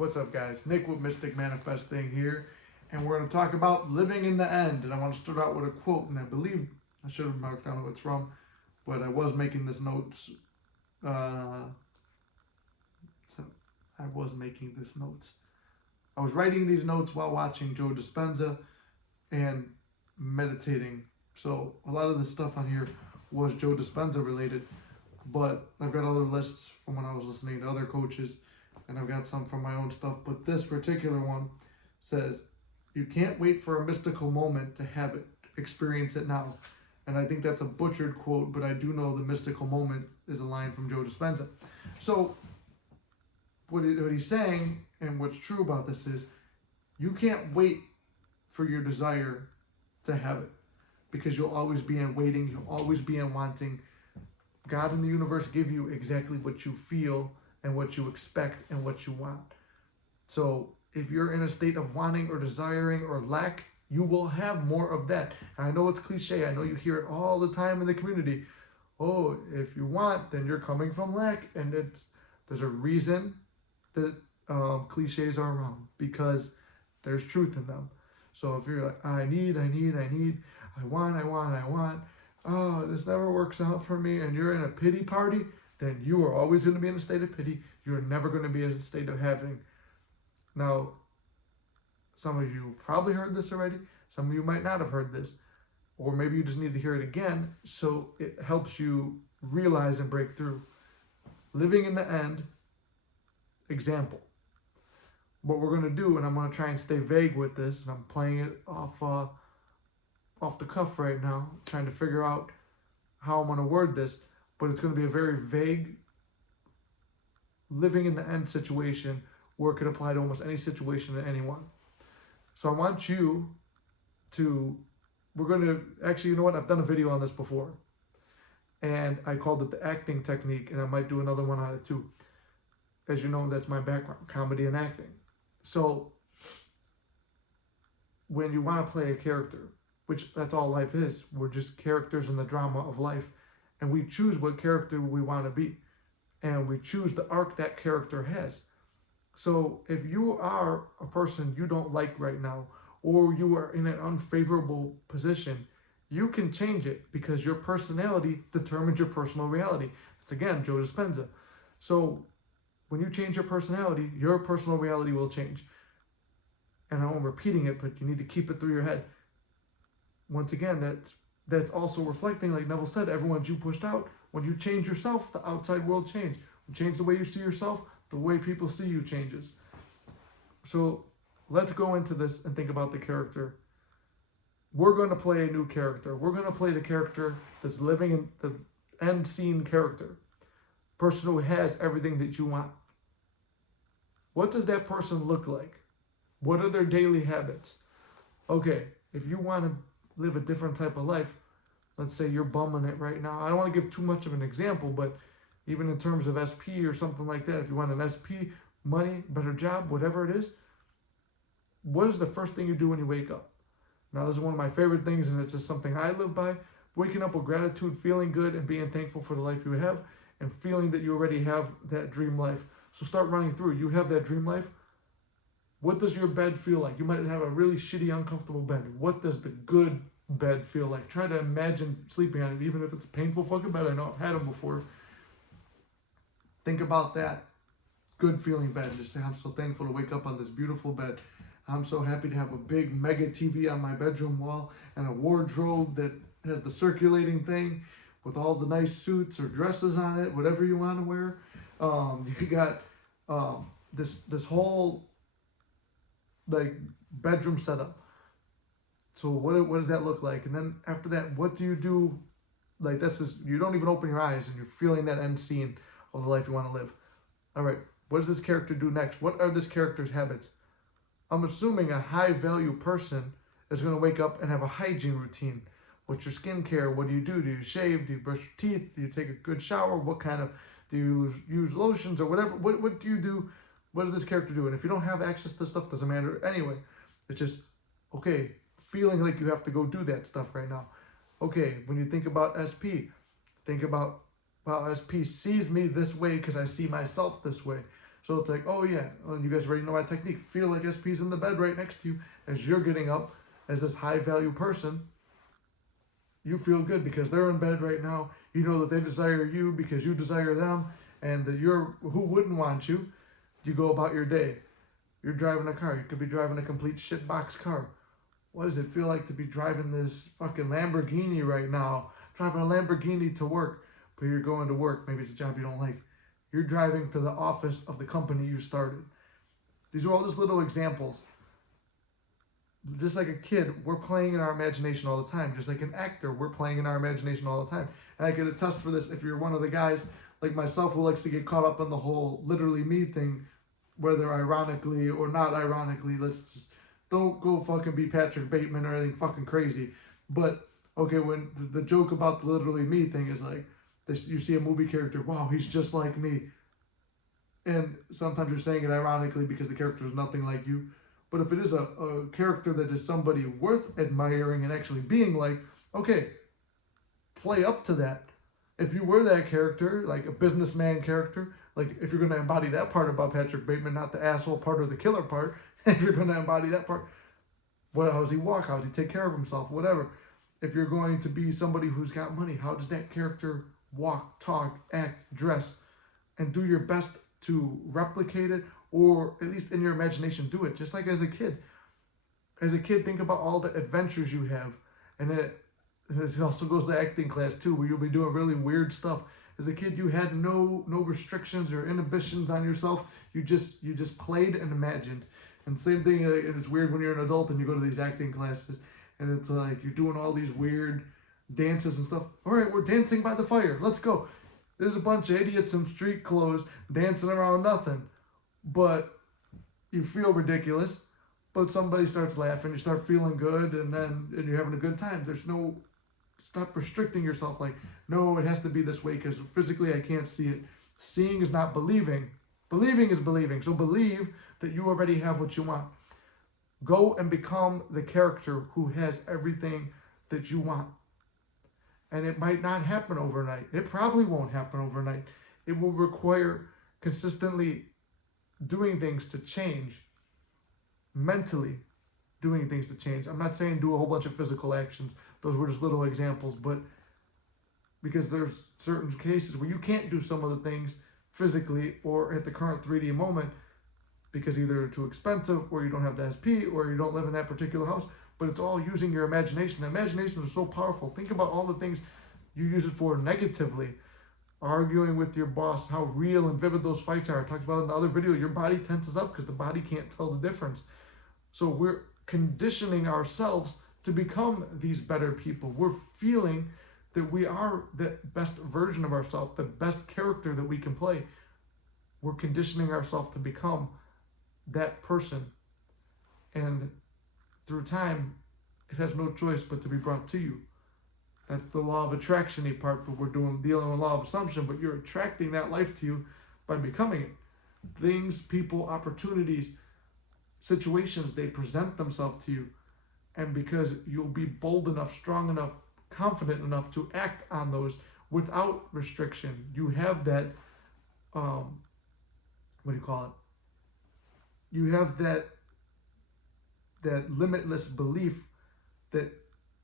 What's up, guys? Nick with Mystic Manifesting here, and we're going to talk about living in the end. And I want to start out with a quote, and I believe I should have marked down who it's from, but I was making this notes. I was making this notes. I was writing these notes while watching Joe Dispenza and meditating. So a lot of the stuff on here was Joe Dispenza related, but I've got other lists from when I was listening to other coaches, and I've got some from my own stuff. But this particular one says, you can't wait for a mystical moment to have it. Experience it now. And I think that's a butchered quote, but I do know the mystical moment is a line from Joe Dispenza. So what he's saying, and what's true about this is, you can't wait for your desire to have it, because you'll always be in waiting, you'll always be in wanting. God and the universe give you exactly what you feel and what you expect and what you want. So if you're in a state of wanting or desiring or lack, you will have more of that. And I know it's cliche, I know you hear it all the time in the community. Oh, if you want, then you're coming from lack. And there's a reason that cliches are wrong, because there's truth in them. So if you're like, I need, I want, oh, this never works out for me, and you're in a pity party, then you are always going to be in a state of pity. You're never going to be in a state of having. Now, some of you probably heard this already. Some of you might not have heard this. Or maybe you just need to hear it again so it helps you realize and break through. Living in the end, example. What we're going to do, and I'm going to try and stay vague with this, and I'm playing it off the cuff right now, trying to figure out how I'm going to word this, but it's going to be a very vague living in the end situation where it could apply to almost any situation to anyone. So I want you to, we're going to, actually, you know what, I've done a video on this before, and I called it the acting technique, and I might do another one on it too. As you know, that's my background, comedy and acting. So when you want to play a character, which that's all life is, we're just characters in the drama of life, and we choose what character we want to be, and we choose the arc that character has. So if you are a person you don't like right now, or you are in an unfavorable position, you can change it, because your personality determines your personal reality. That's again Joe Dispenza. So when you change your personality, your personal reality will change. And I'm repeating it, but you need to keep it through your head. Once again, that's also reflecting, like Neville said, everyone you pushed out. When you change yourself, the outside world changes. When you change the way you see yourself, the way people see you changes. So let's go into this and think about the character. We're going to play a new character. We're going to play the character that's living in the end scene character. Person who has everything that you want. What does that person look like? What are their daily habits? Okay, if you want to live a different type of life, let's say you're bumming it right now. I don't want to give too much of an example, but even in terms of SP or something like that, if you want an SP, money, better job, whatever it is, what is the first thing you do when you wake up? Now, this is one of my favorite things, and it's just something I live by. Waking up with gratitude, feeling good, and being thankful for the life you have, and feeling that you already have that dream life. So start running through. You have that dream life. What does your bed feel like? You might have a really shitty, uncomfortable bed. What does the good bed feel like? Try to imagine sleeping on it, even if it's a painful fucking bed. I know I've had them before. Think about that good feeling bed. Just say, I'm so thankful to wake up on this beautiful bed. I'm so happy to have a big mega TV on my bedroom wall and a wardrobe that has the circulating thing with all the nice suits or dresses on it, whatever you want to wear. You got this whole like bedroom setup. So what does that look like? And then after that, what do you do? Like that's just, you don't even open your eyes and you're feeling that end scene of the life you want to live. All right, what does this character do next? What are this character's habits? I'm assuming a high value person is going to wake up and have a hygiene routine. What's your skincare? What do you do? Do you shave? Do you brush your teeth? Do you take a good shower? What kind of, do you use lotions or whatever? What do you do? What does this character do? And if you don't have access to stuff, doesn't matter anyway. It's just, okay, feeling like you have to go do that stuff right now. Okay, when you think about SP, think about, wow, SP sees me this way because I see myself this way. So it's like, oh yeah, well, you guys already know my technique. Feel like SP's in the bed right next to you as you're getting up as this high value person. You feel good because they're in bed right now. You know that they desire you because you desire them, and that you're, who wouldn't want you? You go about your day. You're driving a car. You could be driving a complete shitbox car. What does it feel like to be driving this fucking Lamborghini right now? Driving a Lamborghini to work, but you're going to work. Maybe it's a job you don't like. You're driving to the office of the company you started. These are all just little examples. Just like a kid, we're playing in our imagination all the time. Just like an actor, we're playing in our imagination all the time. And I can attest for this if you're one of the guys like myself who likes to get caught up in the whole literally me thing, whether ironically or not ironically. Let's just don't go fucking be Patrick Bateman or anything fucking crazy. But okay, when the joke about the literally me thing is like this, you see a movie character, wow, he's just like me. And sometimes you're saying it ironically because the character is nothing like you. But if it is a character that is somebody worth admiring and actually being like, okay, play up to that. If you were that character, like a businessman character, like if you're going to embody that part about Patrick Bateman, not the asshole part or the killer part, if you're going to embody that part, how does he walk? How does he take care of himself? Whatever. If you're going to be somebody who's got money, how does that character walk, talk, act, dress, and do your best to replicate it, or at least in your imagination do it, just like as a kid. As a kid, think about all the adventures you have, and it also goes to acting class too, where you'll be doing really weird stuff. As a kid, you had no restrictions or inhibitions on yourself. You just played and imagined. And same thing, it's weird when you're an adult and you go to these acting classes, and it's like you're doing all these weird dances and stuff. All right, we're dancing by the fire. Let's go. There's a bunch of idiots in street clothes dancing around nothing, but you feel ridiculous. But somebody starts laughing, you start feeling good, and you're having a good time. There's no, stop restricting yourself. Like, no, it has to be this way because physically I can't see it. Seeing is not believing. Believing is believing. So believe that you already have what you want. Go and become the character who has everything that you want. And it might not happen overnight. It probably won't happen overnight. It will require consistently doing things to change, mentally doing things to change. I'm not saying do a whole bunch of physical actions. Those were just little examples, but because there's certain cases where you can't do some of the things physically or at the current 3D moment because either they're too expensive or you don't have the SP or you don't live in that particular house. But it's all using your imagination. Imagination is so powerful. Think about all the things you use it for negatively. Arguing with your boss, how real and vivid those fights are. I talked about in the other video, your body tenses up because the body can't tell the difference. So we're conditioning ourselves to become these better people. We're feeling that we are the best version of ourselves, the best character that we can play. We're conditioning ourselves to become that person. And through time, it has no choice but to be brought to you. That's the law of attraction-y part, but we're dealing with law of assumption, but you're attracting that life to you by becoming it. Things, people, opportunities, situations, they present themselves to you. And because you'll be bold enough, strong enough, confident enough to act on those without restriction, you have that, You have that limitless belief that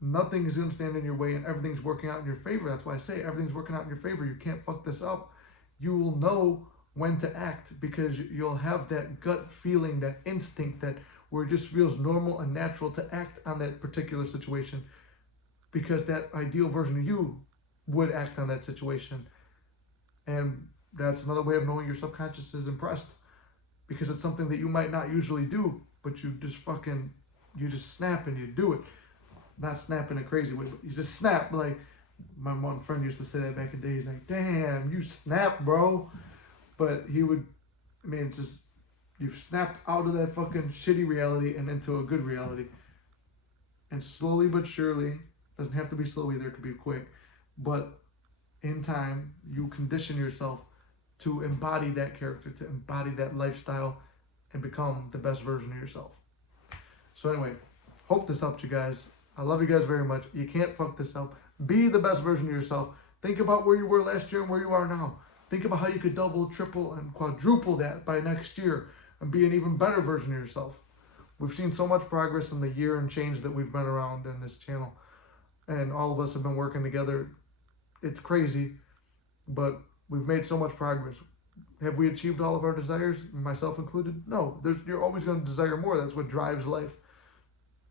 nothing is going to stand in your way and everything's working out in your favor. That's why I say everything's working out in your favor. You can't fuck this up. You will know when to act because you'll have that gut feeling, that instinct that where it just feels normal and natural to act on that particular situation because that ideal version of you would act on that situation. And that's another way of knowing your subconscious is impressed because it's something that you might not usually do, but you just snap and you do it. Not snap in a crazy way, but you just snap. Like my one friend used to say that back in the day. He's like, damn, you snap, bro. But it's just, you've snapped out of that fucking shitty reality and into a good reality. And slowly but surely, doesn't have to be slow either, it could be quick, but in time, you condition yourself to embody that character, to embody that lifestyle, and become the best version of yourself. So anyway, hope this helped you guys. I love you guys very much. You can't fuck this up. Be the best version of yourself. Think about where you were last year and where you are now. Think about how you could double, triple, and quadruple that by next year and be an even better version of yourself. We've seen so much progress in the year and change that we've been around in this channel. And all of us have been working together. It's crazy, but we've made so much progress. Have we achieved all of our desires, myself included? No. You're always going to desire more. That's what drives life.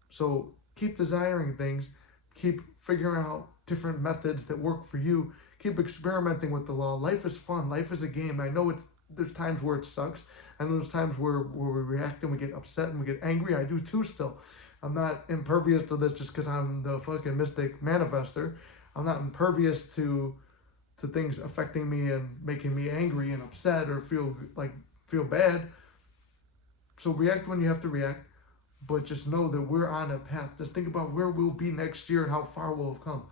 So keep desiring things. Keep figuring out different methods that work for you. Keep experimenting with the law. Life is fun. Life is a game. I know there's times where it sucks. I know there's times where we react and we get upset and we get angry. I do too still. I'm not impervious to this just because I'm the fucking mystic manifester. I'm not impervious to things affecting me and making me angry and upset or feel bad. So react when you have to react, but just know that we're on a path. Just think about where we'll be next year and how far we'll have come.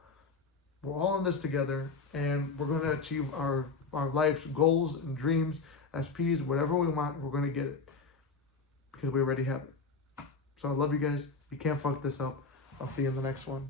We're all in this together, and we're going to achieve our life's goals and dreams, SPs, whatever we want, we're going to get it because we already have it. So I love you guys. You can't fuck this up. I'll see you in the next one.